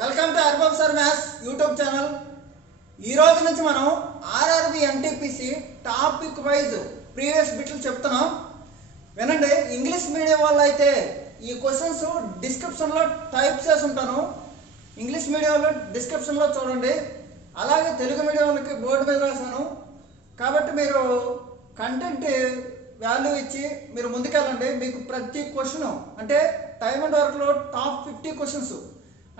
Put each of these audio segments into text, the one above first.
Welcome to అర్బబ్ sir maths YouTube channel. ఈ రోజు నుంచి మనం RRB NTPC topic wise previous బిట్లు చెప్తున్నాం. వినండి. ఇంగ్లీష్ మీడియం వాళ్ళు అయితే ఈ క్వశ్చన్స్ డిస్క్రిప్షన్లో టైప్ చేసి ఉంటాను. ఇంగ్లీష్ మీడియం వాళ్ళు డిస్క్రిప్షన్లో చూడండి. అలాగే తెలుగు మీడియం వాళ్ళకి బోర్డు మీద రాశాను. కాబట్టి మీరు కంటెంట్ వాల్యూ ఇచ్చి మీరు ముందుకెళ్ళండి. మీకు ప్రతి క్వశ్చన్ అంటే టైమ్ అండ్ వర్క్లో టాప్ 50 క్వశ్చన్స్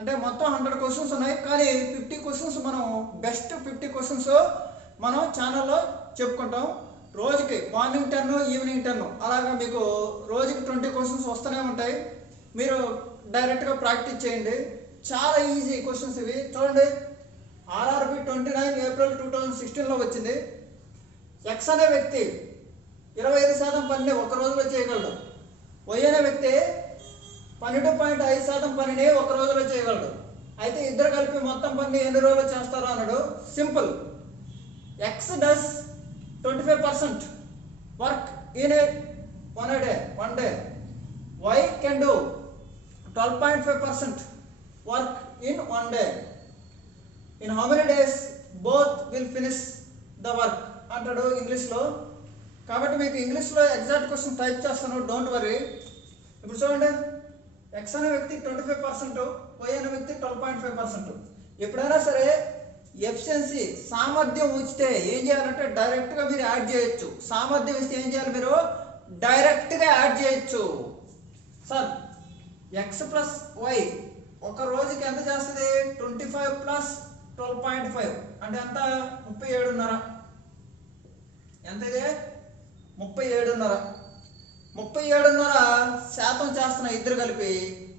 అంటే మొత్తం 100 క్వశ్చన్స్ ఉన్నాయి. కానీ 50 క్వశ్చన్స్ మనం బెస్ట్ 50 క్వశ్చన్స్ మనం ఛానల్లో చెప్పుకుంటాం. రోజుకి మార్నింగ్ 10 ఈవినింగ్ 10 అలాగా మీకు రోజుకి 20 క్వశ్చన్స్ వస్తూనే ఉంటాయి. మీరు డైరెక్ట్గా ప్రాక్టీస్ చేయండి. చాలా ఈజీ క్వశ్చన్స్ ఇవి. చూడండి, ఆర్ఆర్బి 29 ఏప్రిల్ 2016లో వచ్చింది. ఎక్స్ అనే వ్యక్తి 25% పనిని ఒక రోజులో చేయగలడు. వై అనే వ్యక్తి 12.5% పనిని ఒక రోజులో చేయగలడు. అయితే ఇద్దరు కలిపి మొత్తం పని ఎన్ని రోజులు చేస్తారో అన్నాడు. Simple. X does 25% work in one day. Y can do 12.5% work in one day. In how many days both will finish the work అంటాడు ఇంగ్లీష్లో. కాబట్టి మీకు ఇంగ్లీష్లో ఎగ్జాక్ట్ క్వశ్చన్ టైప్ చేస్తాను, డోంట్ వరీ. ఇప్పుడు చూడండి, ఎక్స్ అనే వ్యక్తి 25%, వై అనే వ్యక్తి 12.5%. ఎప్పుడైనా సరే ఎఫిషియన్సీ సామర్థ్యం ఉంచితే ఏం చేయాలంటే డైరెక్ట్గా మీరు యాడ్ చేయొచ్చు. సామర్థ్యం ఇస్తే ఏం చేయాలి, మీరు డైరెక్ట్గా యాడ్ చేయొచ్చు. సార్ ఎక్స్ ప్లస్ వై ఒక రోజుకి ఎంత చేస్తుంది? 25 ప్లస్ 12.5 అంటే ఎంత? 37.5. ఎంత ఇది? 37.5. 37.5% చేస్తున్నాయి ఇద్దరు కలిపి.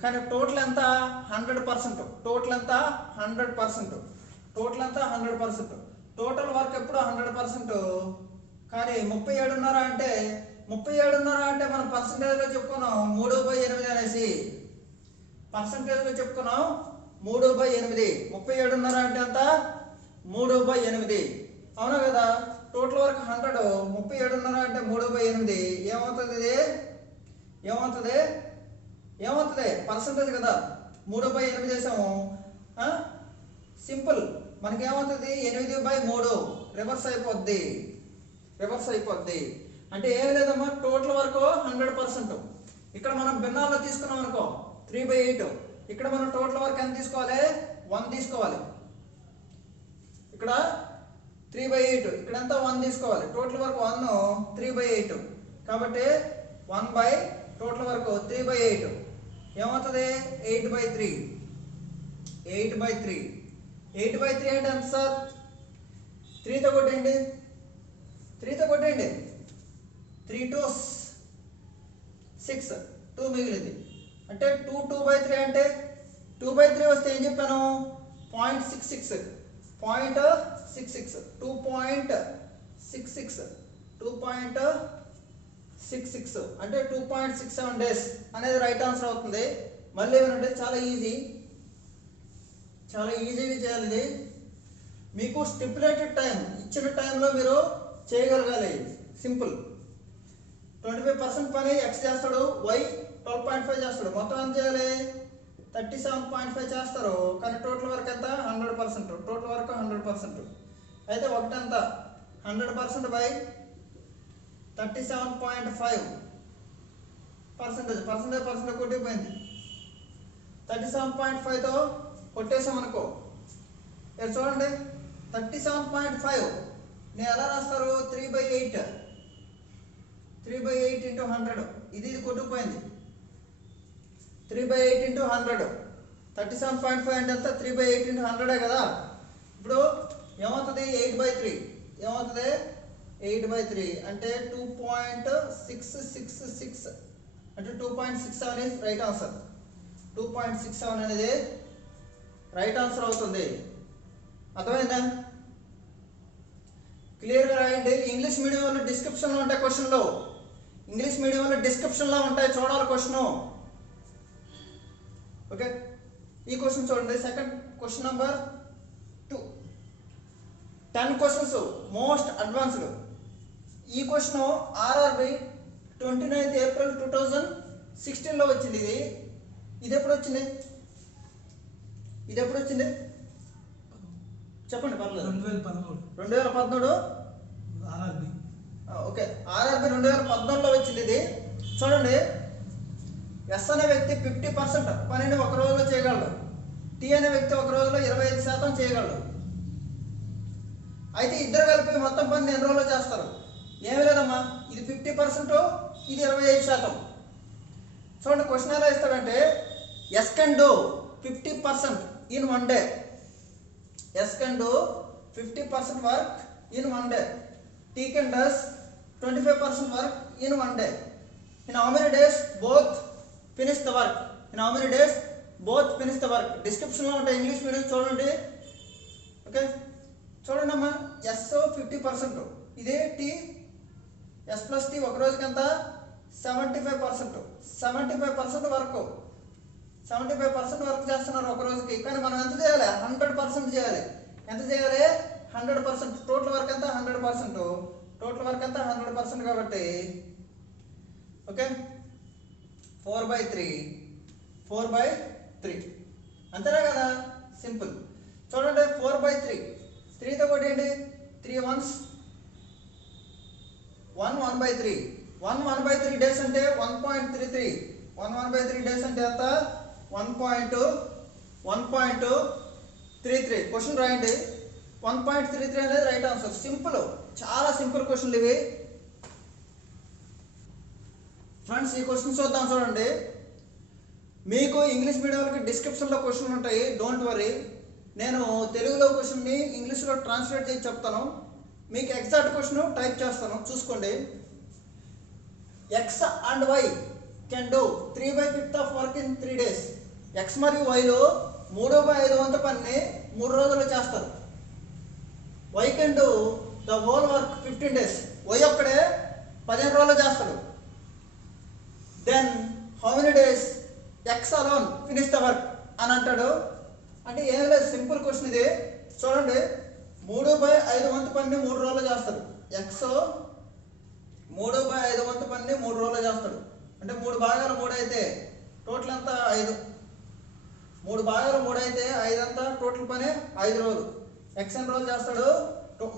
కానీ టోటల్ ఎంత? 100%. టోటల్ ఎంత? 100%. టోటల్ ఎంత? 100%. టోటల్ వర్క్ ఎప్పుడు 100%. కానీ 37.5 అంటే 37.5 అంటే మనం పర్సంటేజ్లో చెప్పుకున్నాం 3/8 అనేసి. పర్సంటేజ్లో చెప్పుకున్నాం 3/8. 37.5 అంటే ఎంత? 3/8. అవునా కదా? టోటల్ వర్క్ 100, 37.5 అంటే 3/8 ఏమవుతుంది? ఇది ఏమవుతుంది? పర్సంటేజ్ కదా. 3/8 చేసాము. సింపుల్. మనకి ఏమవుతుంది? 8/3 రివర్స్ అయిపోద్ది. అంటే ఏం లేదమ్మా, టోటల్ వర్క్ 100%. ఇక్కడ మనం భిన్నాల్లో తీసుకున్నాం అనుకో 3/8. ఇక్కడ మనం టోటల్ వర్క్ ఎంత తీసుకోవాలి? 1 తీసుకోవాలి. ఇక్కడ 3/8, ఇక్కడ ఎంత? 1 తీసుకోవాలి. Total work 1 3/8. కాబట్టి 1 టోటల్ వర్క్ 3/8 ఏమవుతుంది? 8/3. 8/3 అంటే ఎంత సార్? 3తో కొట్టేయండి. 3 2s 6, 2 మిగిలింది. అంటే 2/3 అంటే 2/3 వస్తే ఏం చెప్పాను? 0.66. 2.66 అంటే 2.67 డేస్ అనేది రైట్ ఆన్సర్ అవుతుంది. మళ్ళీ ఏమంటే చాలా ఈజీగా చేయాలి ఇది. మీకు స్టిపులేటెడ్ టైం ఇచ్చిన టైంలో మీరు చేయగలగాలి. సింపుల్. 25% పని ఎక్స్ చేస్తాడు, వై 12.5 చేస్తాడు. మొత్తం ఎంత చేయాలి? 37.5 చేస్తారు. కానీ టోటల్ వర్క్ ఎంత? 100%. Total work 100%. అయితే ఒకటంతా 100% బై 37.5 పర్సెంటేజ్ కొట్టిపోయింది. 37.5తో కొట్టేసామనుకో. ఇక్కడ చూడండి, 37.5 నేను ఎలా రాస్తారు? 3/8 ఇంటూ 100. ఇది కొట్టుకుపోయింది. 3/8 ఇంటూ 100. 37.5 అంటే ఎంత? 3/8 ఇంటూ 100 కదా. ఇప్పుడు ఏమవుతుంది? 8/3 ఏమవుతుంది? 8/3 అంటే 2.666 అంటే 2.67 ఇస్ రైట్ ఆన్సర్. 2.67 అనేది రైట్ ఆన్సర్ అవుతుంది. అర్థమైందా? క్లియర్గా రాయండి. ఇంగ్లీష్ మీడియం వాళ్ళు డిస్క్రిప్షన్లో ఉంటాయి క్వశ్చన్లు. ఇంగ్లీష్ మీడియం వాళ్ళు డిస్క్రిప్షన్లో ఉంటాయి, చూడాలి క్వశ్చన్. ఓకే, ఈ క్వశ్చన్ చూడండి. Second question number 2. 10 questions most advanced. ఈ క్వశ్చన్ ఆర్ఆర్బి 29 ఏప్రిల్ 2016లో వచ్చింది. ఇది ఎప్పుడు వచ్చింది? ఇది ఎప్పుడు వచ్చింది చెప్పండి పర్లేదు. 2013 ఆర్ఆర్బి. ఓకే, ఆర్ఆర్బి 2014లో వచ్చింది ఇది. చూడండి, ఎస్ అనే వ్యక్తి 50% పనిని ఒక రోజులో చేయగలడు. టీ అనే వ్యక్తి ఒక రోజులో 25% చేయగలడు. అయితే ఇద్దరు కలిపి మొత్తం పని ఎన్ని రోజుల్లో చేస్తారు? ఏమీ లేదమ్మా, ఇది 50%, ఇది 25%. చూడండి, క్వశ్చన్ ఎలా ఇస్తాడంటే S can do 50% in 1 day. S can do 50% work in 1 day. T can does 25% work in 1 day. In how many days both finish the work? In how many days both finish the work? Description లో ఉంటాయి English medium చూడండి. Okay, చూడండి అమ్మా, yes 50%, ఇదే T S plus tea ఒక రోజుకి ఎంత 75%. 75% work 75% work చేస్తున్నారు ఒక రోజుకి. కానీ మనం ఎంత చేయాలి? 100% చేయాలి. ఎంత చేయాలి? 100%. టోటల్ వర్క్ ఎంత? 100%. టోటల్ వర్క్ ఎంత? 100% కాబట్టి ఓకే 4/3 అంతేనా కదా? సింపుల్. చూడండి, 4/3 3తో కూడా ఏంటి? 3 ones 1/3 1/3 డేస్ అంటే 1.33. 1/3 డేస్ అంటే ఎంత? 1.33. క్వశ్చన్ రాయండి. 1.33 అనేది రైట్ ఆన్సర్. సింపుల్, చాలా సింపుల్ క్వశ్చన్లు ఇవి. ఫ్రెండ్స్, ఈ క్వశ్చన్ చూద్దాం. చూడండి, మీకు ఇంగ్లీష్ మీడియంకి డిస్క్రిప్షన్లో క్వశ్చన్ ఉంటాయి, డోంట్ వరీ. నేను తెలుగులో క్వశ్చన్ని ఇంగ్లీష్లో ట్రాన్స్లేట్ చేసి చెప్తాను. మీకు ఎగ్జాక్ట్ క్వశ్చన్ టైప్ చేస్తాను, చూసుకోండి. X and Y can do 3/5 of work in 3 days. X మరియు వైలో 3/5 వంతు పనిని 3 రోజుల్లో చేస్తారు. Y can do the whole work 15 days. Y ఒక్కడే 15 రోజుల్లో చేస్తాడు. Then how many days X alone finish the work అని అంటాడు. అంటే ఏం లేదు, సింపుల్ క్వశ్చన్ ఇది. చూడండి, 3/5 వంతు పనిని 3 రోజుల్లో చేస్తాడు. ఎక్స్ 3/5 వంతు పనిని 3 రోజుల్లో చేస్తాడు. అంటే 3 భాగాలు 3 అయితే టోటల్ ఎంత? 5. 3 భాగాలు 3 అయితే 5 అంతా టోటల్ పని 5 రోజులు. ఎక్స్ ఎన్ని రోజులు చేస్తాడు?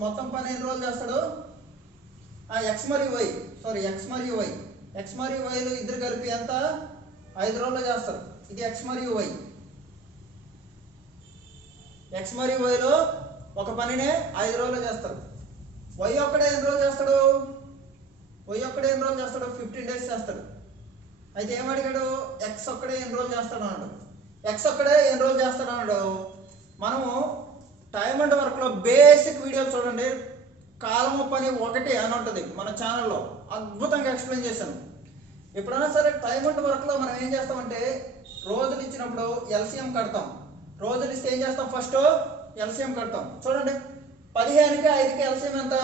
మొత్తం పని ఎన్ని రోజులు చేస్తాడు? ఎక్స్ మరియు వైలు ఇద్దరు కలిపి ఎంత? 5 రోజుల్లో చేస్తారు. ఇది ఎక్స్ మరియు వై. ఎక్స్ మరియు వైలో ఒక పనినే 5 రోజుల్లో చేస్తారు. వై ఒక్కడే ఎన్ని రోజులు చేస్తాడు? 15 days చేస్తాడు. అయితే ఏమడిగాడు? ఎక్స్ ఒక్కడే ఎన్ని రోజులు చేస్తాడు అన్నాడు. మనము టైమ్ అండ్ వర్క్లో బేసిక్ వీడియోలు చూడండి. కాలము పని 1 అని ఉంటుంది మన ఛానల్లో, అద్భుతంగా ఎక్స్ప్లెయిన్ చేశాను. ఎప్పుడైనా సరే టైమ్ అండ్ వర్క్లో మనం ఏం చేస్తామంటే రోజులు ఇచ్చినప్పుడు ఎల్సిఎం కడతాం. రోజులు ఇస్తే ఏం చేస్తాం? ఫస్ట్ ఎల్సిఎం కడతాం. చూడండి, 15కి 5కి ఎల్సిఎం ఎంత?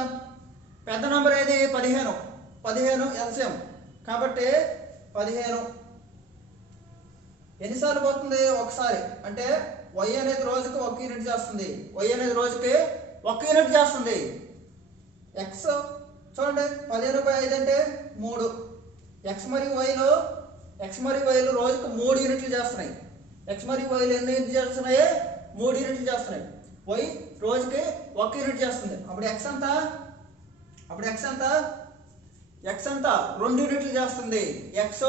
పెద్ద నెంబర్ ఏది? 15 ఎల్సిఎం. కాబట్టి 15 ఎన్నిసార్లు పోతుంది? ఒకసారి. అంటే వై అనేది రోజుకి 1 యూనిట్ చేస్తుంది. ఎక్స్ చూడండి, 15/5 అంటే 3. ఎక్స్ మరియు వైలు రోజుకు 3 యూనిట్లు చేస్తున్నాయి. ఎక్స్ మరియు వైలు ఎన్ని యూనిట్లు చేస్తున్నాయి? 3 యూనిట్లు చేస్తున్నాయి. వై రోజుకి 1 యూనిట్ చేస్తుంది. అప్పుడు ఎక్స్ ఎంత? ఎక్స్ ఎంత? 2 యూనిట్లు చేస్తుంది. ఎక్స్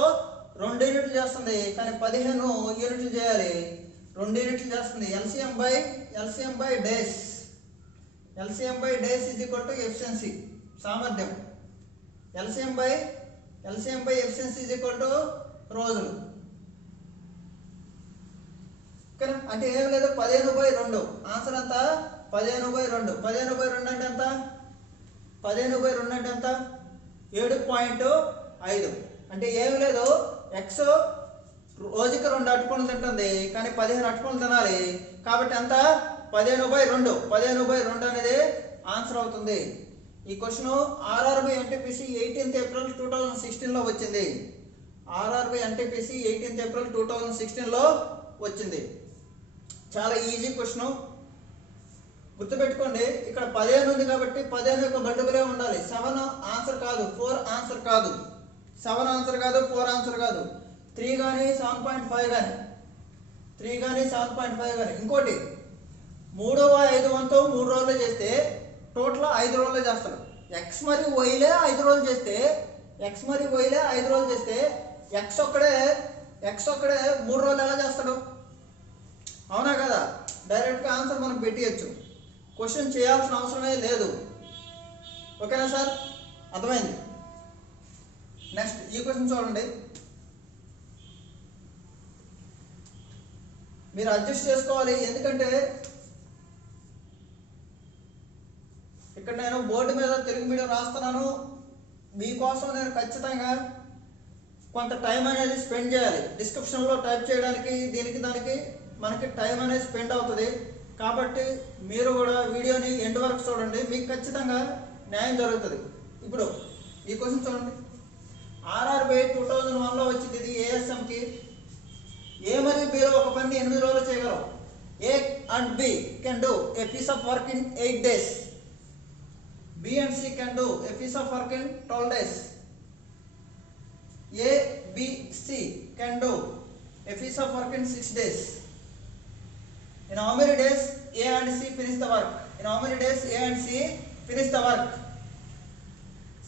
2 యూనిట్లు చేస్తుంది, కానీ 15 యూనిట్లు చేయాలి. 2 యూనిట్లు చేస్తుంది. LCM by days. Is equal to efficiency, సామర్థ్యం. LCM by efficiency is equal to రోజులు. ఓకేనా? అంటే ఏం లేదు, 15/2. ఆన్సర్ ఎంత? 15/2. 15/2 అంటే ఎంత? 7.5. అంటే ఏమి లేదు, ఎక్స్ రోజుకి 2 అరటిపండ్లు తింటుంది, కానీ 15 అరటిపండ్లు తినాలి. కాబట్టి ఎంత? 15/2. 15/2 అనేది ఆన్సర్ అవుతుంది. ఈ question RRB NTPC 18th April 2016లో వచ్చింది. ఆర్ఆర్బి ఎన్టీపీసీ 18th April 2016లో వచ్చింది. చాలా ఈజీ క్వశ్చన్, గుర్తుపెట్టుకోండి. ఇక్కడ 15 ఉంది కాబట్టి 15 యొక్క మల్టిపులే ఉండాలి. 7 ఆన్సర్ కాదు, 4 ఆన్సర్ కాదు. 7 ఆన్సర్ కాదు, 4 ఆన్సర్ కాదు. 3 కానీ 7.5 కానీ 3 కానీ 7.5 కానీ. ఇంకోటి 3/5 3 రోజులు చేస్తే టోటల్ 5 రోజులు చేస్తాడు. ఎక్స్ మరియు వైలే 5 రోజులు చేస్తే ఎక్స్ మరియు వైలే 5 రోజులు చేస్తే ఎక్స్ ఒక్కడే 3 రోజులు ఎలా చేస్తాడు? అవునా కదా? డైరెక్ట్గా ఆన్సర్ మనం పెట్టేయచ్చు, క్వశ్చన్ చేయాల్సిన అవసరమే లేదు. ఓకేనా సార్? అర్థమైంది. నెక్స్ట్ ఈ క్వశ్చన్ చూడండి, మీరు అడ్జస్ట్ చేసుకోవాలి. ఎందుకంటే ఇక్కడ నేను బోర్డు మీద తెలుగు మీడియం రాస్తున్నాను, మీకోసం నేను ఖచ్చితంగా కొంత టైం అనేది స్పెండ్ చేయాలి. డిస్క్రిప్షన్లో టైప్ చేయడానికి దీనికి దానికి మనకి టైం అనేది స్పెండ్ అవుతుంది. కాబట్టి మీరు కూడా వీడియోని ఎండ్ వరకు చూడండి, మీకు ఖచ్చితంగా న్యాయం జరుగుతుంది. ఇప్పుడు ఈ క్వశ్చన్ చూడండి, ఆర్ఆర్బి 2001లో వచ్చింది. ఇది ఏఎస్ఎంకి. ఏ మరియు బిలో ఒక పని 8 రోజులు చేయగలవు. A and B can do a piece of work in 8 days. B and C can do a piece of work in 12 days. A B C can do a piece of work in 6 days. In how many days A and C finish the work? In how many days A and C finish the work?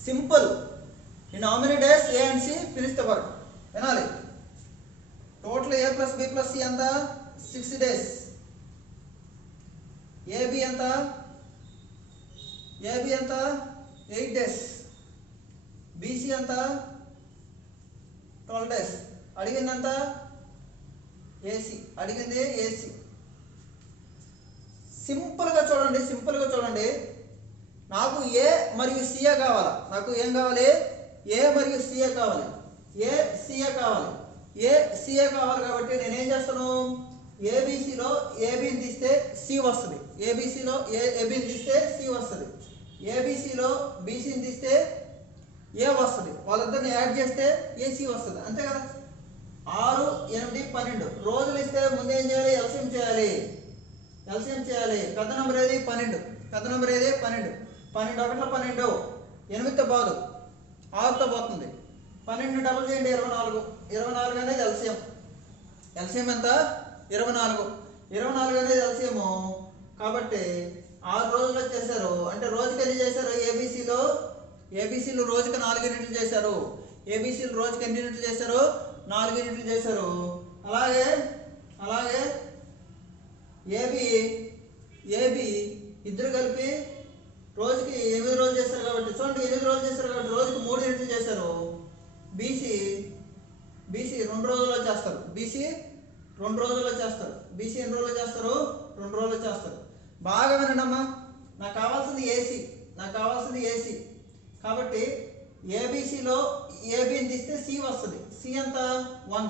Simple. In how many days A and C finish the work? వినాలి. Total A plus B plus C ఎంత? 6 days. AB ఎంత? 8 days. BC ఎంత? 12 days. అడిగింది ఎంత? AC. అడిగింది AC. సింపుల్గా చూడండి, నాకు ఏ మరియు సిఏ కావాలా? నాకు ఏం కావాలి? ఏ మరియు సిఏ కావాలి. ఏ సిఏ కావాలి కాబట్టి నేను ఏం చేస్తాను? ఏబిసిలో ఏబిని తీస్తే సి వస్తుంది. ఏబిసిలో ఏబిని తీస్తే సి వస్తుంది. ఏబిసిలో బీసీని తీస్తే ఏ వస్తుంది. వాళ్ళిద్దరిని యాడ్ చేస్తే ఏసీ వస్తుంది. అంతే కదా? 6, 8, 12 రోజులు ఇస్తే ముందు ఏం చేయాలి? ఎల్సిఎం చేయాలి. పెద్ద నెంబర్ ఏది? 12. 12 ఒకట్ల 12, 8తో పోదు, 6తో పోతుంది. 12 డబుల్ చేయండి 24. 24 అనేది ఎల్సిఎం. ఎంత? 24 అనేది ఎల్సిఎం. కాబట్టి 6 రోజుల్లో చేశారు. అంటే రోజుకి ఎన్ని చేశారు? ఏబీసీలు రోజుకి 4 యూనిట్లు చేశారు. ఏబీసీలు రోజుకి ఎన్ని యూనిట్లు చేశారు? 4 యూనిట్లు చేశారు. అలాగే ఏబి ఇద్దరు కలిపి రోజుకి 8 రోజులు చేశారు కాబట్టి చూడండి, 8 రోజులు చేశారు కాబట్టి రోజుకి 3 యూనిట్లు చేశారు. బీసీ 2 రోజుల్లో చేస్తారు. బీసీ ఎన్ని రోజుల్లో చేస్తారు? 2 రోజుల్లో చేస్తారు. బాగా వినండి అమ్మా, నాకు కావాల్సింది ఏసీ. కాబట్టి ఏబీసీలో ఏబిని తీస్తే సి వస్తుంది. సి ఎంత? 1.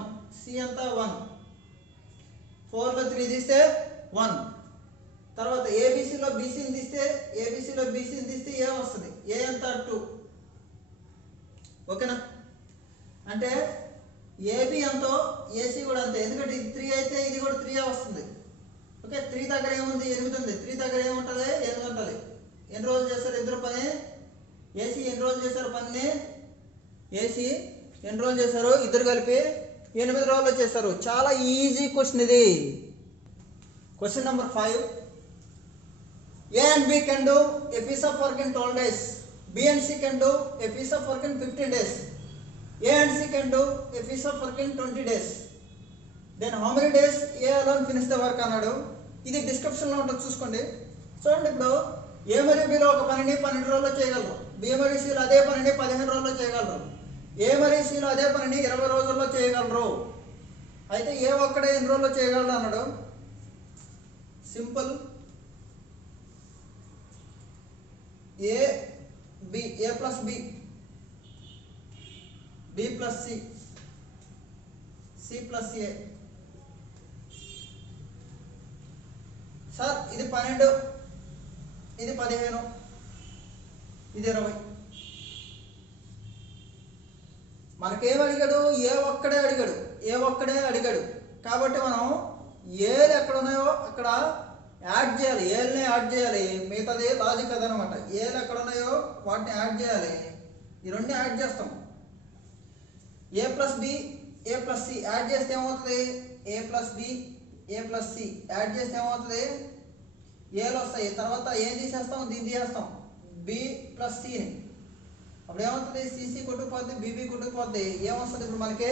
4లో 3 తీస్తే 1. తర్వాత ఏబీసీలో బీసీని తీస్తే ఏ వస్తుంది. ఏ ఎంత? 2. ఓకేనా? అంటే ఏబి ఎంతో ఏసీ కూడా అంతే. ఎందుకంటే ఇది 3 అయితే ఇది కూడా 3 వస్తుంది. ఓకే, 3 దగ్గర ఏముంది? 8 ఉంది. 3 దగ్గర ఏముంటుంది? 8 ఉంటుంది. ఎన్ని రోజులు చేస్తారు ఇద్దరు పని? ఏసీ ఎన్ని రోజులు చేశారు పని? ఏసీ ఎన్ని రోజులు చేశారు? ఇద్దరు కలిపి 8 రోజుల్లో చేస్తారు. చాలా ఈజీ క్వశ్చన్ ఇది. Question number 5. A and B can do a piece of work in 12 days. B and C can do a piece of work in 15 days. A and C can do a piece of work in 20 days. Then how many days A alone finish the work అన్నాడు. ఇది డిస్క్రిప్షన్లో ఉంటుంది, చూసుకోండి. చూడండి, ఇప్పుడు ఏ మరియు below ఒక పనిని 12 రోజుల్లో చేయగలరు. బి మరియు సిలో అదే పనిని 15 రోజుల్లో చేయగలరు. ఏ మరియు సిలో అదే పనిని 20 రోజుల్లో చేయగలరు. అయితే ఏ ఒక్కడే ఎన్ని రోజుల్లో చేయగలరు అన్నాడు. Simple. A plus B, B plus C, C plus A. Sir ఇది 12, ఇది 15, ఇది 20. మనకేం అడిగాడు? ఏ ఒక్కడే అడిగాడు. కాబట్టి మనం ఏలు ఎక్కడ ఉన్నాయో అక్కడ యాడ్ చేయాలి. ఏల్ని యాడ్ చేయాలి. మిగతాది లాజిక్ అదనమాట. ఏలు ఎక్కడ ఉన్నాయో వాటిని యాడ్ చేయాలి. ఈ రెండు యాడ్ చేస్తాం. ఏ ప్లస్ బి, ఏ ప్లస్ సి యాడ్ చేస్తే ఏమవుతుంది? ఏ ప్లస్ బి, ఏ ప్లస్ సి యాడ్ చేస్తే ఏమవుతుంది ఏలు వస్తాయి. తర్వాత ఏం తీసేస్తాం, దీన్ని తీసేస్తాం బి ప్లస్ సిని. అప్పుడు ఏమవుతుంది సిసి కొట్టుకుపోద్ది, బీబీ కొట్టుకుపోద్ది. ఏమొస్తుంది ఇప్పుడు మనకి,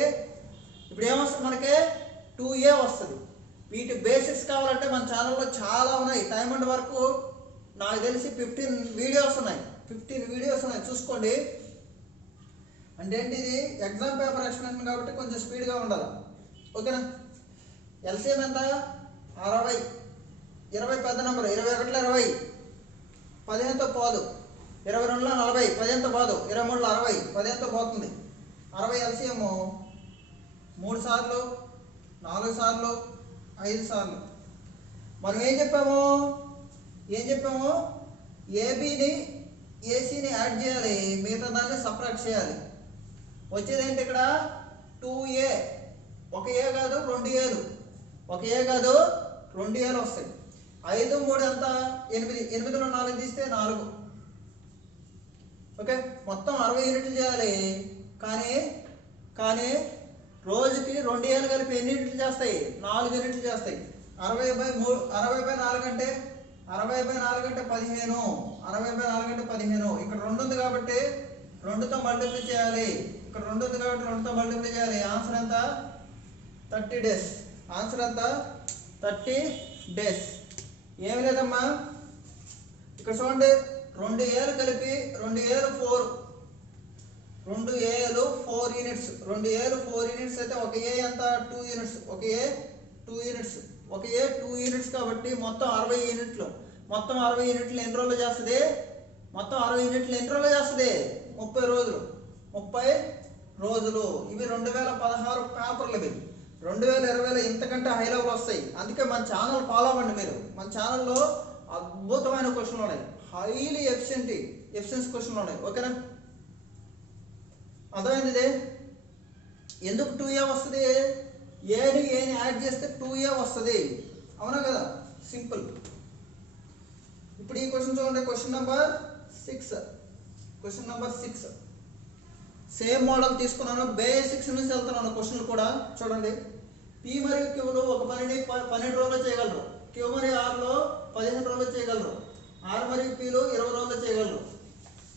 ఇప్పుడు ఏమొస్తుంది మనకి 2a వస్తుంది. వీటి బేసిక్స్ కావాలంటే మన ఛానల్లో చాలా ఉన్నాయి. టైం అండ్ వరకు నాకు తెలిసి 15 వీడియోస్ ఉన్నాయి చూసుకోండి. అంటే ఏంటి, ఇది ఎగ్జామ్ పేపర్ ఎక్స్ప్లెనేషన్ కాబట్టి కొంచెం స్పీడ్గా ఉండాలి. ఓకేనా. ఎల్సిఎం ఎంత 60, 20 పెద్ద నెంబర్, 21లో 20, 15తో పోదు, 22లో 40, 15తో పోదు, 23లో 60, 15తో పోతుంది. 60 ఎల్సిఎం 3 సార్లు, 4 సార్లు, 5 సార్లు. మనం ఏం చెప్పాము ఏబిని ఏసీని యాడ్ చేయాలి, మిగతా దాన్ని సపరేట్ చేయాలి. వచ్చేది ఏంటి ఇక్కడ 2a, ఒక ఏ కాదు 2 ఏలు, ఒక ఏ కాదు 2 ఏలు వస్తాయి. 5 3 ఎంత 8, 8లో 4 తీస్తే 4. ఓకే, మొత్తం 60 యూనిట్లు చేయాలి. కానీ రోజుకి 2 ఏలు కలిపి ఎన్ని యూనిట్లు చేస్తాయి, 4 యూనిట్లు చేస్తాయి. 60/4 అంటే 60/4 అంటే 15, 60/4 అంటే 15. ఇక్కడ 2 ఉంది కాబట్టి 2తో మల్టిప్లై చేయాలి, ఇక్కడ 2 ఉంది కాబట్టి 2తో మల్టిప్లై చేయాలి. ఆన్సర్ ఎంత 30 డేస్. ఆన్సర్ ఎంత 30 డేస్. ఏమి లేదమ్మా, ఇక్కడ చూడండి 2 ఏలు కలిపి 2 ఏలు 4, 2 ఏలు 4 యూనిట్స్, 2 ఏలు 4 యూనిట్స్ అయితే ఒక ఏ ఎంత 2 యూనిట్స్, ఒక ఏ 2 యూనిట్స్, ఒక ఏ 2 యూనిట్స్ కాబట్టి మొత్తం 60 యూనిట్లు. మొత్తం 60 యూనిట్లు ఎన్ని రోజులు చేస్తుంది, మొత్తం 60 యూనిట్లు ఎన్ని రోజులు చేస్తుంది 30 రోజులు. 30 రోజులు. ఇవి 2016 పేపర్లు. ఇవి 2020లో ఇంతకంటే హై లెవెల్ వస్తాయి. అందుకే మన ఛానల్ ఫాలో అవ్వండి మీరు. మన ఛానల్లో అద్భుతమైన క్వశ్చన్లు ఉన్నాయి, హైలీ ఎఫిషియన్సీ క్వశ్చన్లు ఉన్నాయి. ఓకేనా, అర్థమైంది. ఎందుకు 2a వస్తుంది, ఏని యాడ్ చేస్తే 2a వస్తుంది, అవునా కదా, సింపుల్. ఇప్పుడు ఈ క్వశ్చన్ చూడండి, క్వశ్చన్ నెంబర్ 6. సేమ్ మోడల్ తీసుకున్నాను, బేసిక్స్ నుంచి వెళ్తున్నాను. క్వశ్చన్లు కూడా చూడండి. పి మరియు క్యూలు ఒక పనిని 12 రోజుల్లో చేయగలరు, క్యూ మరియు ఆర్లో 15 రోజుల్లో చేయగలరు, ఆర్ మరియు పిలు 20 రోజుల్లో చేయగలరు.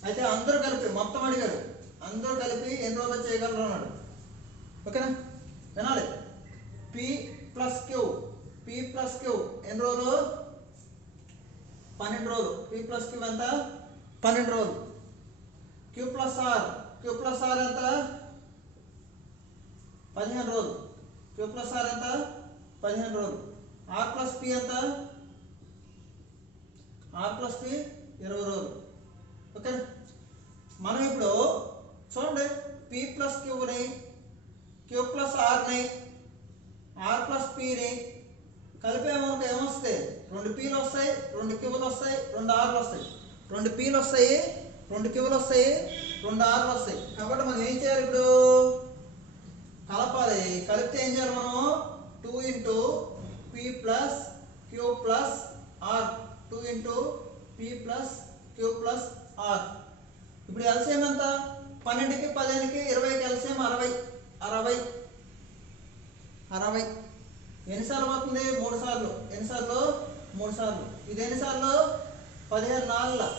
అయితే అందరూ కలిపి మొత్తం అడిగాడు, అందరూ కలిపి ఎన్ని రోజుల్లో చేయగలరు అన్నాడు. ఓకేనా, వినాలి. పి ప్లస్ క్యూ ఎన్ని రోజులు 12 రోజులు. పి ప్లస్ క్యూ ఎంత 12 రోజులు. క్యూ ప్లస్ ఆర్ ఎంత 15 రోజులు. క్యూ ప్లస్ ఆర్ ఎంత 15 రోజులు. ఆర్ ప్లస్ పి ఎంత 20 రోజులు. ఓకే, మనం ఇప్పుడు చూడండి పి ప్లస్ క్యూని, క్యూ ప్లస్ ఆర్ని, ఆర్ ప్లస్ పిని కలిపేమనుకో ఏమొస్తాయి, 2 పీలు వస్తాయి, 2 క్యూలు వస్తాయి, 2 ఆర్లు వస్తాయి. 2 పీలు వస్తాయి, 2 క్యూలు వస్తాయి, 2 ఆర్లు వస్తాయి. కాబట్టి మనం ఏం చేయాలి, ఇప్పుడు కలపాలి. కలిపితే ఏం చేయాలి మనం 2 into P plus Q plus R, 2 into P plus Q plus R. ఇప్పుడు ఎల్సిఎం ఎంత 12కి 15కి 20కి ఎల్సిఎం 60. ఎన్నిసార్లు పోతుంది 3 సార్లు. ఎన్నిసార్లు 3 సార్లు. ఇది ఎన్నిసార్లు 15 4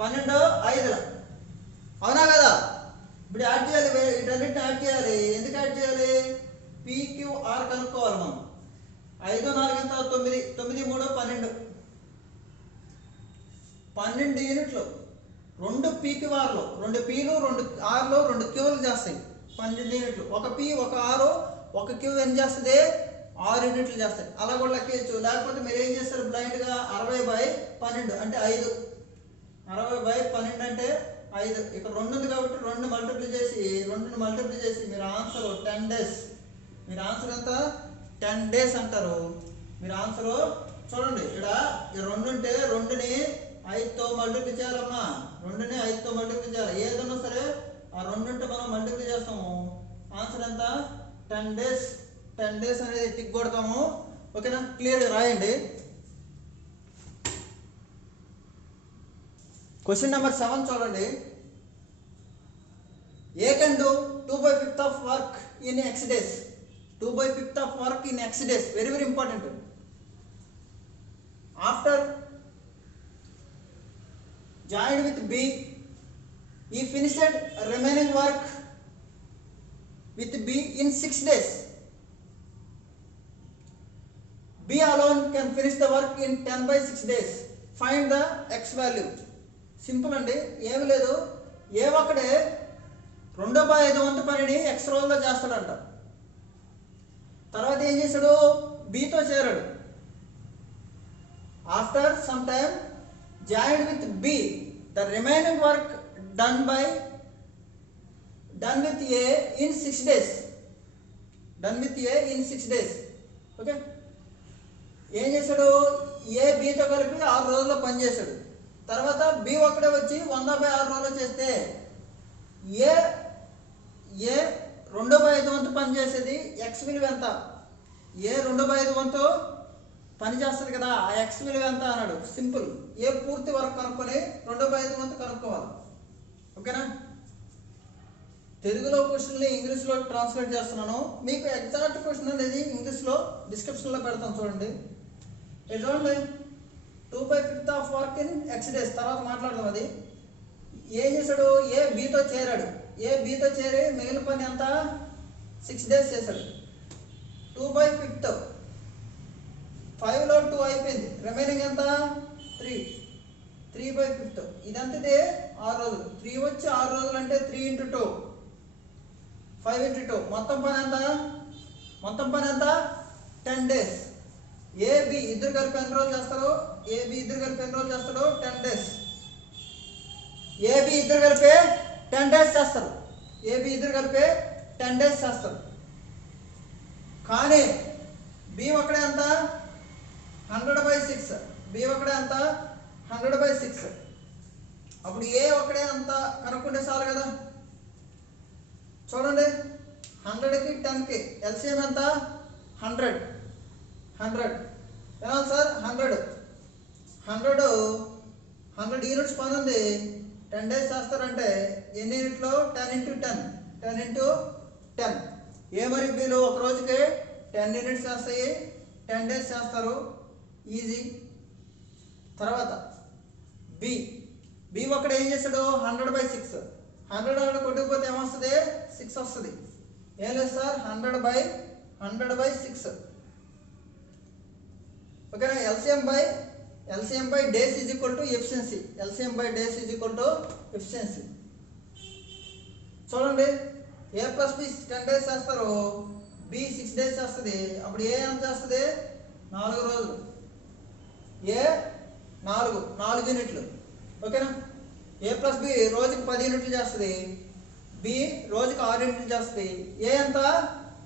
12 5. అవునా కదా. ఇప్పుడు యాడ్ చేయాలి, వీటన్నిటిని యాడ్ చేయాలి. ఎందుకు యాడ్ చేయాలి, పీక్యూఆర్ కనుక్కోవాలి మనం. 5 4 ఎంత 9, 9 3 12 యూనిట్లు. 2 పీక్యూఆర్లు, 2 పీలు 2 ఆర్లు 2 క్యూలు చేస్తాయి 12 యూనిట్లు. ఒక పి ఒక ఆరు ఒక క్యూ ఏం చేస్తుంది 6 యూనిట్లు చేస్తాయి. అలా కూడా లెక్కేయచ్చు. లేకపోతే మీరు ఏం చేస్తారు బ్లైండ్గా 60/12 అంటే 5. 60/12 అంటే 5. ఇక్కడ 2 ఉంది కాబట్టి 2ని మల్టిప్లై చేసి మీరు ఆన్సర్ 10 డేస్. మీరు ఆన్సర్ ఎంత 10 డేస్ అంటారు. మీరు ఆన్సర్ చూడండి, ఇక్కడ 2 ఉంటే 2ని 5తో మల్టిప్లై చేయాలమ్మా. 2ని 5తో మల్టిప్లై చేయాలి. ఏదన్నా సరే ఆ 2 ఉంటే మనం మల్టిప్లై చేస్తాము. ఆన్సర్ ఎంత 10 డేస్. 10 డేస్ అనేది టిక్ కొడతాము. ఓకేనా, క్లియర్గా రాయండి. క్వశ్చన్ నెంబర్ 7 చూడండి. A can do 2/5 of work in X days. 2/5 of work in X days. Very very important. After joined with B, he finished remaining work with B in 6 days. B alone can finish the work in 10/6 days. Find the X value. Simple అండి, ఏమి లేదు. ఏ ఒక్కడే 2/5 వంతు పనిని X రోజుల్లో చేస్తాడంట. తర్వాత ఏం చేశాడు, Bతో చేరాడు. After some time joined with B, the remaining work done with A in 6 days. Done with A in 6 days. Okay, ఏం చేశాడు, ఏ Bతో కలిపి 6 రోజుల్లో పని చేశాడు. తర్వాత B ఒక్కడే వచ్చి 100/6 రోజుల్లో చేస్తే ఏ 2/5 వంతు పని చేసేది X విలువ ఎంత? ఏ 2/5 వంతు పని చేస్తుంది కదా, ఆ X విలువ ఎంత అన్నాడు. సింపుల్, ఏ పూర్తి వరకు కనుక్కొని 2/5 వంతు కనుక్కోవాలి. ఓకేనా? తెలుగులో క్వశ్చన్ని ఇంగ్లీష్లో ట్రాన్స్లేట్ చేస్తున్నాను. మీకు ఎగ్జాక్ట్ క్వశ్చన్ అనేది ఇంగ్లీష్లో డిస్క్రిప్షన్లో పెడతాను, చూడండి. ఇది చూడండి, 2/5 of work in X days. తర్వాత మాట్లాడదాం. అది ఏం చేశాడు, ఏ Bతో చేరాడు. ఏ Bతో చేరి మిగిలిన పని ఎంత, 6 days చేశాడు. 2/5, 5లో 2 అయిపోయింది, రిమైనింగ్ ఎంత, 3. 3/5 ఇదంతదే 6 రోజులు. 3 వచ్చి 6 రోజులు అంటే 3 × 2, 5 × 2. మొత్తం పని ఎంత 10 days. AB ఇద్దరు కలిపి ఎన్ని రోజులు చేస్తారు, AB ఇద్దరు కలిపి ఎన్ని రోజులు చేస్తాడు, 10 days. AB ఇద్దరు కలిపి 10 days చేస్తారు. AB ఇద్దరు కలిపి 10 days చేస్తారు. కానీ B ఒకడే ఎంత, 100/6. B ఒకడే ఎంత, 100/6. అప్పుడు A ఒకడే అంత కనుక్కుంటే చాలు కదా. చూడండి, 100కి 10కి ఎల్సిఎం ఎంత, 100. ఏమన్నా సార్, 100 యూనిట్స్ పని ఉంది, 10 days చేస్తారంటే ఎన్ని యూనిట్లు, 10 × 10, 10 × 10. ఏ మరియు Bలు ఒక రోజుకి 10 యూనిట్స్ చేస్తాయి, 10 days చేస్తారు, ఈజీ. తర్వాత B ఒకడు ఏం చేస్తాడు, 100/6. 100 కొట్టుకుపోతే ఏమొస్తుంది, 6 వస్తుంది. ఏం లేదు సార్, 100/6. ఓకేనా? LCM by days is equal to efficiency. LCM by days is equal to efficiency. చూడండి, A + B 10 days చేస్తారు, B 6 days చేస్తుంది. అప్పుడు ఏ ఎంత చేస్తుంది, 4 రోజులు. ఏ 4 యూనిట్లు. ఓకేనా? A + B రోజుకి 10 యూనిట్లు చేస్తుంది, B రోజుకి 6 యూనిట్లు చేస్తుంది. ఏ ఎంత,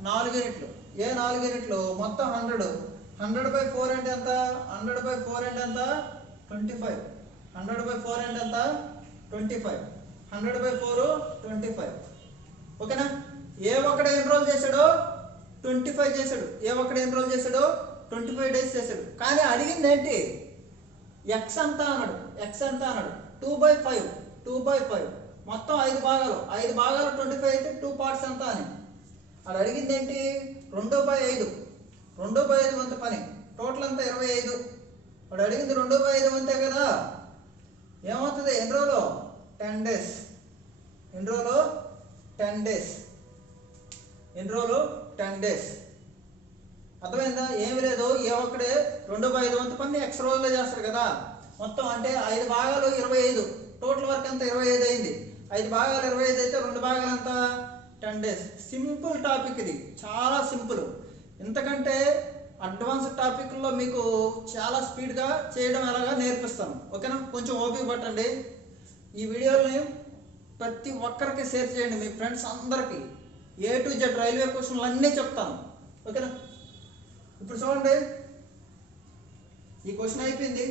4 యూనిట్లు. ఏ 4 యూనిట్లు, మొత్తం 100. 100/4 అంటే ఎంత, 100/4 అంటే ఎంత, 25. 100/4 అంటే ఎంత, 25. 100/4 25. ఓకేనా? ఏ ఒక్కడే ఎన్ని రోజులు చేశాడు, 25 చేశాడు. ఏ ఒక్కడే ఎన్ని రోజులు చేశాడు, 25 days చేశాడు. కానీ అడిగింది ఏంటి, X ఎంత అన్నాడు. 2/5. మొత్తం 5 భాగాలు. 5 భాగాలు 25 అయితే 2 parts ఎంత అని. అది అడిగింది ఏంటి, 2/5. 2/5 వంతు పని, టోటల్ అంతా 25. వాడు అడిగింది 2/5 వంతే కదా. ఏమవుతుంది, ఎన్ని రోజులు, 10 days. ఎన్ని రోజులు, 10 days. ఎన్ని రోజులు, 10 days. అర్థమైందా? ఏమి లేదు, ఏ ఒక్కడే 2/5 వంతు పని X రోజుల్లో చేస్తారు కదా. మొత్తం అంటే 5 భాగాలు 25, టోటల్ వర్క్ అంతా 25 అయింది. 5 భాగాలు 25 అయితే 2 భాగాలు ఎంత, 10 days. సింపుల్ టాపిక్ ఇది, చాలా సింపుల్. ఇంతకంటే అడ్వాన్స్ టాపిక్లో మీకు చాలా స్పీడ్గా చేయడం ఎలాగా నేర్పిస్తాను. ఓకేనా? కొంచెం ఓపిక పట్టండి. ఈ వీడియోని ప్రతి ఒక్కరికి షేర్ చేయండి, మీ ఫ్రెండ్స్ అందరికీ. A to Z రైల్వే క్వశ్చన్లు అన్నీ చెప్తాను. ఓకేనా? ఇప్పుడు చూడండి, ఈ క్వశ్చన్ అయిపోయింది.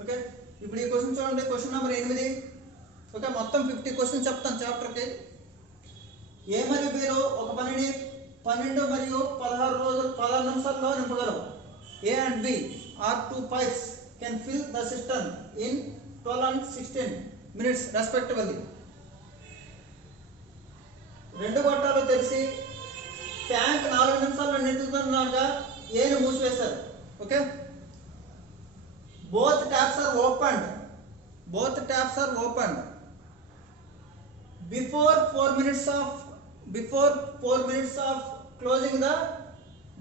ఓకే, ఇప్పుడు ఈ క్వశ్చన్ చూడండి, క్వశ్చన్ నెంబర్ 8. ఓకే, మొత్తం 50 క్వశ్చన్ చెప్తాను చాప్టర్కి. A మరియు Bలో ఒక పనిని 12 మరియు 16 నిమిషాల్లో నింపగలవు. A and B are 2 pipes can fill the cistern in 12 and 16 minutes respectively. 2 గొట్టాలు తెరిచి ట్యాంక్ 4 నిమిషాల్లో నిండుతున్నగా ఏని మూసివేశారు. Okay, both taps are opened before 4 minutes of closing the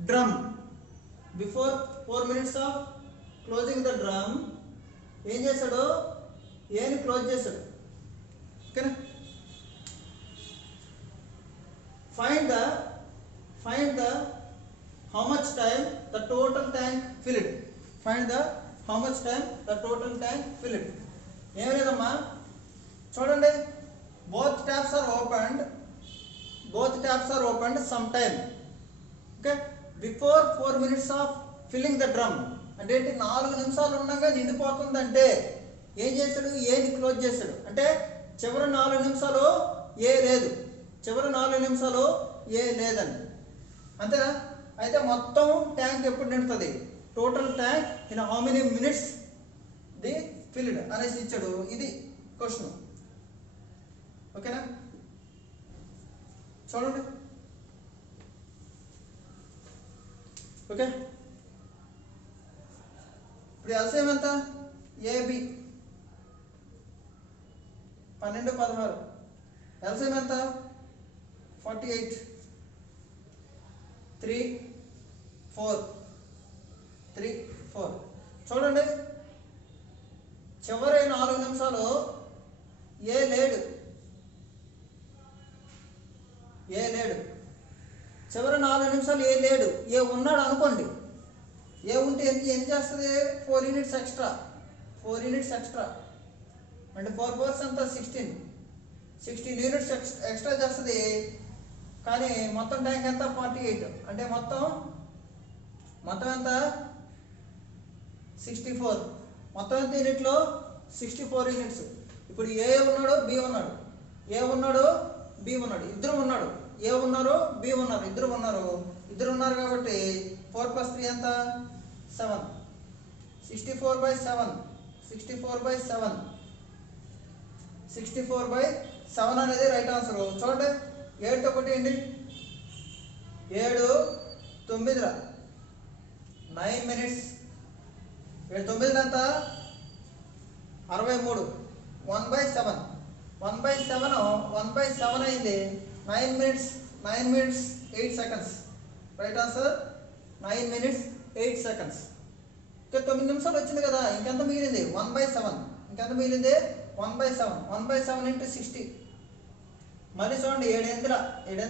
drum. Before 4 minutes of closing the drum ఏం చేశాడు, ఏని close చేశాడు. ఓకేనా, find the how much time the total tank filled. Find the how much time the total tank filled. ఏం లేదమ్మా, చూడండి, both taps are opened sometime. Okay, before 4 minutes of filling the drum అంటే ఏంటి, 4 నిమిషాలు ఉండగా నిండిపోతుందంటే ఏం చేశాడు, ఏని క్లోజ్ చేశాడు. అంటే చివరి 4 నిమిషాలు ఏ లేదు, చివరి 4 నిమిషాలు ఏ లేదని, అంతేనా. అయితే మొత్తం ట్యాంక్ ఎప్పుడు నిండుతుంది, total tank in how many minutes the filled అనేసి ఇచ్చాడు. ఇది క్వశ్చన్. ఓకేనా, చూడండి. ఓకే, ఇప్పుడు ఎల్సిఎం ఎంత, ఏబి 12 16, ఎల్సిఎం ఎంత 48 3 4 3 4. చూడండి, చివరి 4 నిమిషాలు ఏ లేడు, చివరి 4 నిమిషాలు ఏ లేడు, ఏ ఉన్నాడు అనుకోండి. ఏ ఉంటే ఎన్ని చేస్తుంది, 4 యూనిట్స్ ఎక్స్ట్రా అంటే 4 4 అంతా 16 యూనిట్స్ ఎక్స్ట్రా చేస్తుంది. కానీ మొత్తం ట్యాంక్ ఎంత 48 అంటే మొత్తం ఎంత 64. మొత్తం ఎంత యూనిట్లో 64 యూనిట్స్. ఇప్పుడు ఏ ఉన్నాడు, బి ఉన్నాడు, బి ఉన్నాడు, ఇద్దరు ఉన్నారు, ఏ ఉన్నారు, బి ఉన్నారు, ఇద్దరు ఉన్నారు కాబట్టి 4 + 3 ఎంత 7. 64/7 అనేది రైట్ ఆన్సర్. చూడండి, 7తో కొట్టేయండి, 7 9 9 మినిట్స్, 7 9 ఎంత 63. 1/7 అయింది. 9 minutes 8 seconds. Right answer 9 minutes 8 seconds. ఇంకా 9 నిమిషాలు వచ్చింది కదా, ఇంకెంత మిగిలింది 1/7. 1/7 into 60. మళ్ళీ చూడండి, 7 8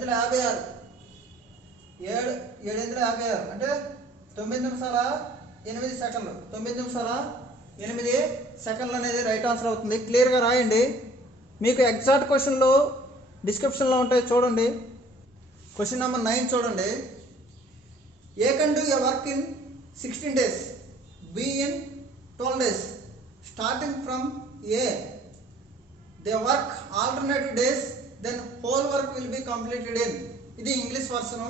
56 అంటే 9 నిమిషాల 8 సెకండ్లు. 9 నిమిషాల 8 సెకండ్లు అనేది రైట్ ఆన్సర్ అవుతుంది. క్లియర్గా రాయండి. మీకు ఎగ్జాక్ట్ క్వశ్చన్లు డిస్క్రిప్షన్లో ఉంటాయి, చూడండి. క్వశ్చన్ నెంబర్ 9 చూడండి. A can do a work in 16 days, B in 12 days. Starting from A they work alternative days, then whole work will be completed in. ఇది ఇంగ్లీష్ వర్షను.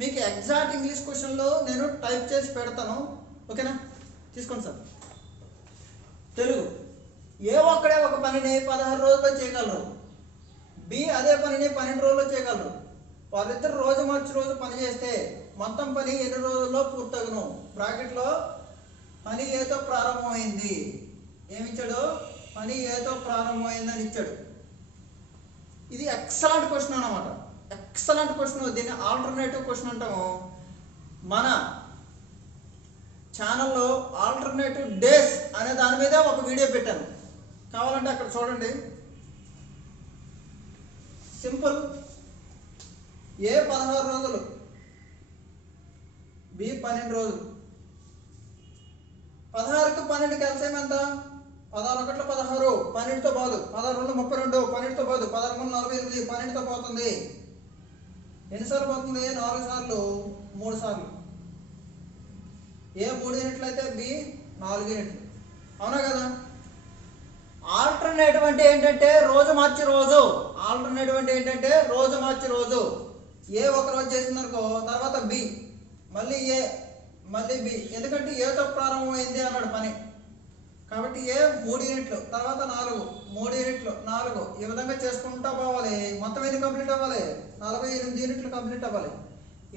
మీకు ఎగ్జాక్ట్ ఇంగ్లీష్ క్వశ్చన్లో నేను టైప్ చేసి పెడతాను. ఓకేనా, తీసుకోండి సార్. తెలుగు, ఏ ఒక్కడే ఒక పనిని 16 రోజుల్లో చేయగలరు, బి అదే పనిని 12 రోజుల్లో చేయగలరు. వాళ్ళిద్దరు రోజు మార్చి రోజు పని చేస్తే మొత్తం పని ఎన్ని రోజుల్లో పూర్తగును. బ్రాకెట్లో పని ఏతో ప్రారంభమైంది, ఏమిచ్చాడు, పని ఏతో ప్రారంభమైందని ఇచ్చాడు. ఇది ఎక్సలెంట్ క్వశ్చన్ అన్నమాట, ఎక్సలెంట్ క్వశ్చన్. దీన్ని ఆల్టర్నేటివ్ క్వశ్చన్ అంటాము. మన ఛానల్లో ఆల్టర్నేటివ్ డేస్ అనే దాని మీద ఒక వీడియో పెట్టాను, కావాలంటే అక్కడ చూడండి. సింపుల్, ఏ 16 రోజులు, బి 12 రోజులు. 16కి 12కి ఎల్సిఎం ఎంత, 16 1 16, 12తో పోదు, 16 2 32, 12తో పోదు, 16 3 48, 12తో పోతుంది. ఎన్నిసార్లు పోతుంది, 4 సార్లు, 3 సార్లు. ఏ 3 యూనిట్లు అయితే బి 4 యూనిట్లు. అవునా కదా. ఆల్టర్నేటివ్ అంటే ఏంటంటే రోజు మార్చి రోజు. ఏ ఒక రోజు చేసిందనుకో, తర్వాత బి, మళ్ళీ ఏ, మళ్ళీ బి. ఎందుకంటే ఏతో ప్రారంభమైంది అన్నాడు పని, కాబట్టి ఏ 3 యూనిట్లు, తర్వాత 4, 3 యూనిట్లు, 4. ఈ విధంగా చేసుకుంటూ పోవాలి. మొత్తం ఎన్ని కంప్లీట్ అవ్వాలి, 48 యూనిట్లు కంప్లీట్ అవ్వాలి.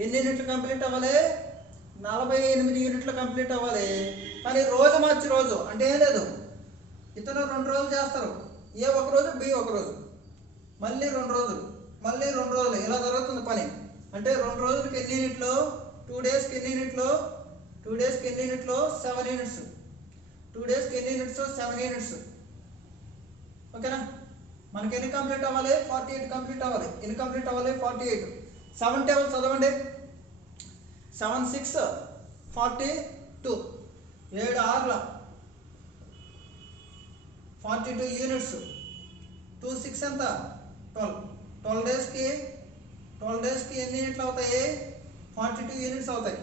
ఎన్ని యూనిట్లు కంప్లీట్ అవ్వాలి? 48 యూనిట్లు కంప్లీట్ అవ్వాలి. కానీ రోజు మార్చి రోజు అంటే ఏం లేదు, ఇతను 2 రోజులు చేస్తారు, ఏ ఒక రోజు బి ఒక రోజు, మళ్ళీ 2 రోజులు, మళ్ళీ 2 రోజులు, ఇలా జరుగుతుంది పని. అంటే 2 రోజులకి ఎన్ని యూనిట్లు? 2 డేస్కి ఎన్ని యూనిట్లు? 2 డేస్కి ఎన్ని యూనిట్లు? 7 యూనిట్స్. 2 డేస్కి ఎన్ని యూనిట్స్? 7 యూనిట్స్. ఓకేనా? మనకి ఎన్ని కంప్లీట్ అవ్వాలి? 48 కంప్లీట్ అవ్వాలి. ఎన్ని కంప్లీట్ అవ్వాలి? 48. 7 టేబుల్ చదవండి. 7 6 42, 7 6 42 యూనిట్స్. 2 6 ఎంత? 12. 12 డేస్కి ఎన్ని యూనిట్లు అవుతాయి? 42 యూనిట్స్ అవుతాయి.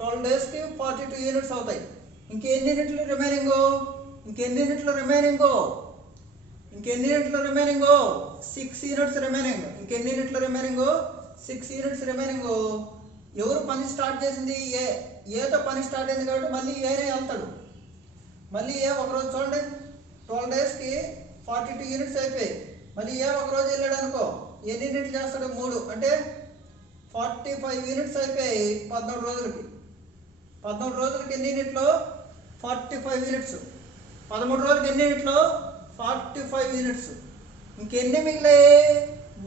12 డేస్కి 42 యూనిట్స్ అవుతాయి. ఇంకెన్ని యూనిట్లు రిమైనింగ్? ఇంకెన్ని యూనిట్లు రిమైనింగ్? 6 units remaining. ఇంకెన్ని యూనిట్లు రిమైనింగ్? 6 units remaining. ఎవరు పని స్టార్ట్ చేసింది? ఏతో పని స్టార్ట్ అయింది కాబట్టి మళ్ళీ ఏనే వెళ్తాడు. మళ్ళీ ఏ ఒకరోజు చూడండి, 12 డేస్కి 42 యూనిట్స్ అయిపోయాయి. మళ్ళీ ఏ ఒకరోజు వెళ్ళాడు అనుకో, ఎన్ని యూనిట్లు చేస్తాడు? 3 అంటే 45 యూనిట్స్ అయిపోయాయి 14 రోజులకి. 14 రోజులకి ఎన్ని యూనిట్లు? 45 యూనిట్స్. 13 రోజులకి ఎన్ని యూనిట్లు? 45 యూనిట్స్. ఇంకెన్ని మిగిలాయి?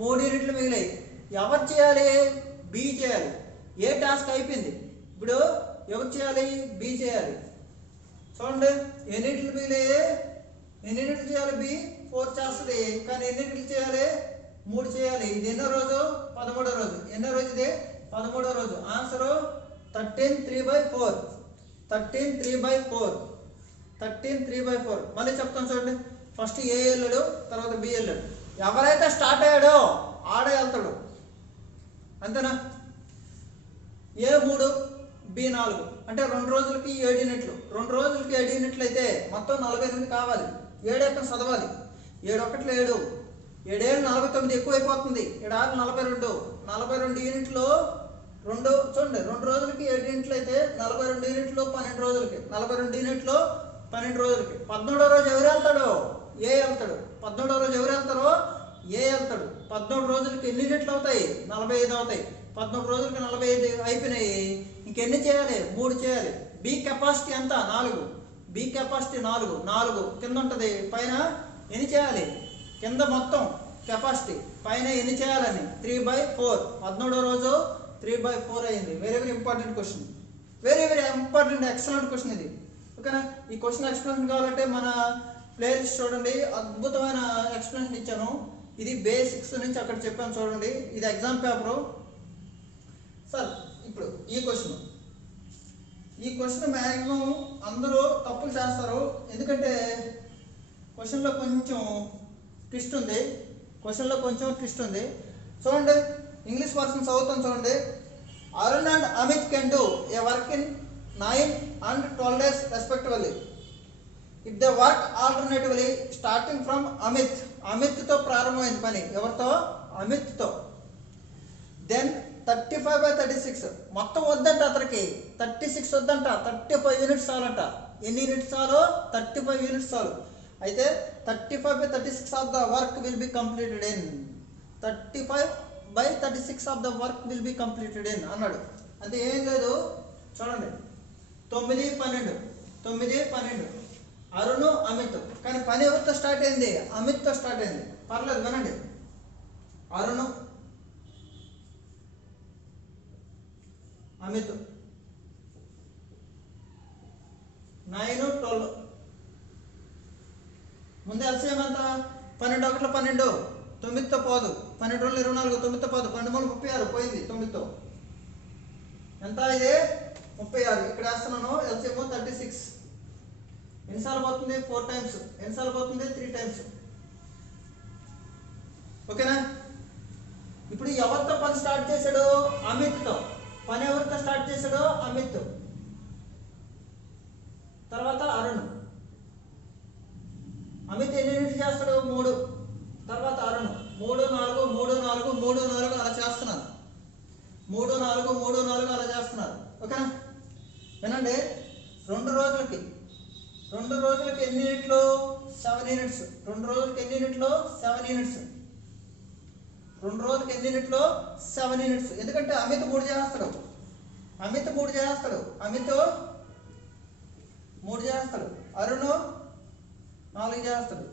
3 యూనిట్లు మిగిలాయి. ఎవరు చేయాలి? బి చేయాలి. ఏ టాస్క్ అయిపోయింది, ఇప్పుడు ఎవరు చేయాలి? బి చేయాలి. చూడండి ఎన్ని యూనిట్లు మిగిలాయి? ఎన్ని యూనిట్లు చేయాలి? బి 4 చేస్తుంది. కానీ ఎన్ని యూనిట్లు చేయాలి? 3 చేయాలి. ఇది ఎన్నో రోజు? 13వ రోజు. ఎన్నో రోజు ఇది? 13వ రోజు. ఆన్సరు 13/3/4. 13/3/4. 13/3/4. మళ్ళీ చెప్తాను చూడండి. ఫస్ట్ ఏ వెళ్ళాడు, తర్వాత బి వెళ్ళాడు. ఎవరైతే స్టార్ట్ అయ్యాడో ఆడే వెళ్తాడు. అంతేనా? ఏ 3 బి 4 అంటే 2 రోజులకి 7 యూనిట్లు. 2 రోజులకి 7 యూనిట్లు అయితే మొత్తం 48 కావాలి. 7 ఎక్కడ చదవాలి? 7 1 7, 7 7 49 ఎక్కువైపోతుంది. 7 6 42. 42 యూనిట్లు 2 చూడండి. 2 రోజులకి 7 యూనిట్లు అయితే 42 యూనిట్లు 12 రోజులకి. 42 యూనిట్లు 12 రోజులకి. 13వ రోజు ఎవరు వెళ్తాడు? ఏ వెళ్తాడు. 13వ రోజు ఎవరు వెళ్తారో ఏ వెళ్తాడు. 13 రోజులకి ఎన్ని యూనిట్లు అవుతాయి? 45 అవుతాయి. 13 రోజులకి 45 అయిపోయినాయి. ఇంకెన్ని చేయాలి? 3 చేయాలి. బి కెపాసిటీ ఎంత? 4. బి కెపాసిటీ 4 కింద ఉంటుంది, పైన ఎన్ని చేయాలి? కింద మొత్తం కెపాసిటీ, పైన ఎన్ని చేయాలని? 3/4. 13వ రోజు 3/4 అయింది. Very very important question. Very very important excellent question ఇది. ఓకేనా? ఈ క్వశ్చన్ ఎక్స్ప్లెనేషన్ కావాలంటే మన ప్లేలిస్ట్ చూడండి, అద్భుతమైన ఎక్స్ప్లెనేషన్ ఇచ్చాను. ఇది బేసిక్స్ నుంచి అక్కడ చెప్పాను చూడండి. ఇది ఎగ్జామ్ పేపరు. సార్ ఇప్పుడు ఈ క్వశ్చన్ మ్యాక్సిమం అందరూ తప్పులు చేస్తారు. ఎందుకంటే క్వశ్చన్లో కొంచెం ట్విస్ట్ ఉంది. చూడండి, ఇంగ్లీష్ వర్షన్ చదువుతాను చూడండి. Arun and Amit can do A work in 9 and 12 days respectively. If they work alternatively starting from అమిత్తో ప్రారంభమైంది పని. ఎవరితో? అమిత్తో. దెన్ 35/36 మొత్తం వద్దంట అతనికి. 36 వద్దంట, 35 యూనిట్స్ చాలంట. ఎన్ని యూనిట్స్ చాలు? 35 యూనిట్స్ చాలు. అయితే 35/36 of the work will be completed in 35/36 of the work will be completed in అన్నాడు. అంటే ఏం లేదు చూడండి. 9 12 అరుణ్ అమిత్. కానీ పని ఎవరితో స్టార్ట్ అయింది? అమిత్తో స్టార్ట్ అయింది. పర్లేదు వినండి. అరుణ్ అమిత్ 9 12. ముందు ఎల్సిఎం ఎంత? 12 1 12, 9తో పోదు. 12 2 24, 9తో పోదు. 12 3 36 పోయింది 9తో. ఎంత ఇది? 36. ఇక్కడ వేస్తున్నాను. ఎల్సిఎం 36. ఎన్నిసార్లు పోతుంది? 4 టైమ్స్. ఎన్నిసార్లు పోతుంది? 3 టైమ్స్. ఓకేనా? ఇప్పుడు ఎవరితో పని స్టార్ట్ చేశాడు? అమిత్తో. పని ఎవరితో స్టార్ట్ చేశాడు? అమిత్. తర్వాత అరుణ్. అమిత్ ఎన్ని యూనిట్లు చేస్తాడు? 3. తర్వాత అరుణ్ 3 4 3 4 3 4 అలా చేస్తున్నారు. 3 4 3 4 అలా చేస్తున్నారు. ఓకేనా? వినండి. 2 రోజులకి ఎన్ని యూనిట్లు? 7 యూనిట్స్. 2 రోజులకి ఎన్ని యూనిట్లు? 7 యూనిట్స్. 2 రోజులకి ఎన్ని యూనిట్లు? 7 యూనిట్స్. ఎందుకంటే అమిత్ 3 చేస్తాడు, అమిత్ 3 చేస్తాడు, అమిత్ 3 చేస్తాడు, అరుణ్ 4 చేస్తాడు.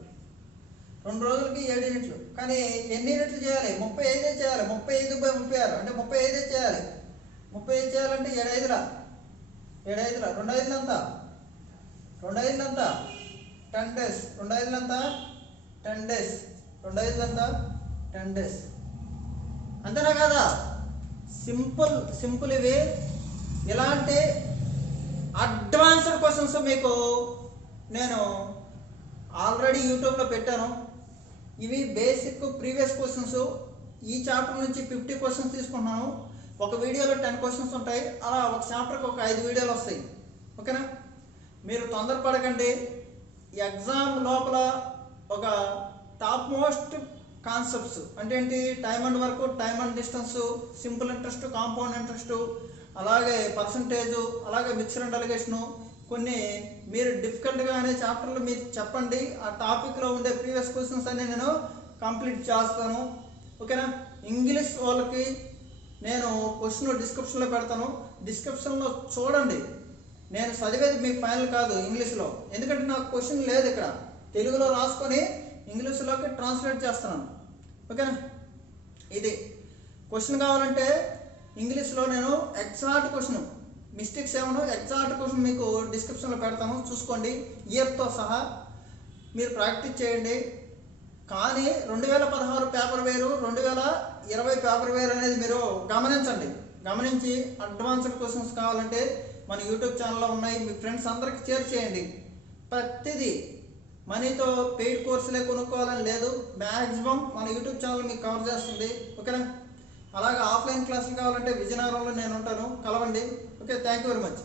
2 రోజులకి 7 యూనిట్లు. కానీ ఎన్ని యూనిట్లు చేయాలి? 35 చేయాలి. 35/36 అంటే 35 చేయాలి. 35 చేయాలంటే 7 5ల 2 5లు ఎంత? 2 5లు ఎంత? 10 days. 2 5లు ఎంత? 10 days. 2 5లు ఎంత? 10 days. అంతేనా కదా? సింపుల్ ఇవి. ఇలాంటి అడ్వాన్స్డ్ క్వశ్చన్స్ మీకు నేను ఆల్రెడీ యూట్యూబ్లో పెట్టాను. ఇవి బేసిక్ ప్రీవియస్ క్వశ్చన్స్. ఈ చాప్టర్ నుంచి 50 క్వశ్చన్స్ తీసుకున్నాను. ఒక వీడియోలో 10 క్వశ్చన్స్ ఉంటాయి. అలా ఒక చాప్టర్కి ఒక 5 వీడియోలు వస్తాయి. ఓకేనా? మీరు తొందరపడకండి. ఎగ్జామ్ లోపల ఒక టాప్ మోస్ట్ కాన్సెప్ట్స్ అంటే ఏంటి? Time and work, time and distance, simple interest, compound interest, అలాగే పర్సంటేజు, అలాగే మిక్సర్ అండ్ అలిగేషను, కొన్ని మీరు డిఫికల్ట్గా అనే చాప్టర్లు మీరు చెప్పండి. ఆ టాపిక్లో ఉండే ప్రీవియస్ క్వశ్చన్స్ అన్ని నేను కంప్లీట్ చేస్తాను. ఓకేనా? ఇంగ్లీష్ వాళ్ళకి నేను క్వశ్చన్ డిస్క్రిప్షన్లో పెడతాను. డిస్క్రిప్షన్లో చూడండి. నేను చదివేది మీకు ఫైనల్ కాదు ఇంగ్లీష్లో, ఎందుకంటే నాకు క్వశ్చన్ లేదు ఇక్కడ. తెలుగులో రాసుకొని ఇంగ్లీష్లోకి ట్రాన్స్లేట్ చేస్తున్నాను. ఓకేనా? ఇది క్వశ్చన్ కావాలంటే ఇంగ్లీష్లో నేను ఎగ్జాక్ట్ క్వశ్చన్, మిస్టేక్స్ ఏమన్నా ఎగ్జాక్ట్ క్వశ్చన్ మీకు డిస్క్రిప్షన్లో పెడతాను. చూసుకోండి, ఇయర్తో సహా మీరు ప్రాక్టీస్ చేయండి. కానీ 2016 పేపర్ వేరు, 2020 పేపర్ వేరు అనేది మీరు గమనించండి. గమనించి అడ్వాన్స్డ్ క్వశ్చన్స్ కావాలంటే మన యూట్యూబ్ ఛానల్లో ఉన్నాయి. మీ ఫ్రెండ్స్ అందరికి షేర్ చేయండి. ప్రతిదీ మనీతో పెయిడ్ కోర్సులే కొనుక్కోవాలని లేదు. మ్యాక్సిమం మన యూట్యూబ్ ఛానల్ మీకు కవర్ చేస్తుంది. ఓకేనా? అలాగే ఆఫ్లైన్ క్లాసులు కావాలంటే విజయనగరంలో నేను ఉంటాను, కలవండి. Okay, thank you very much.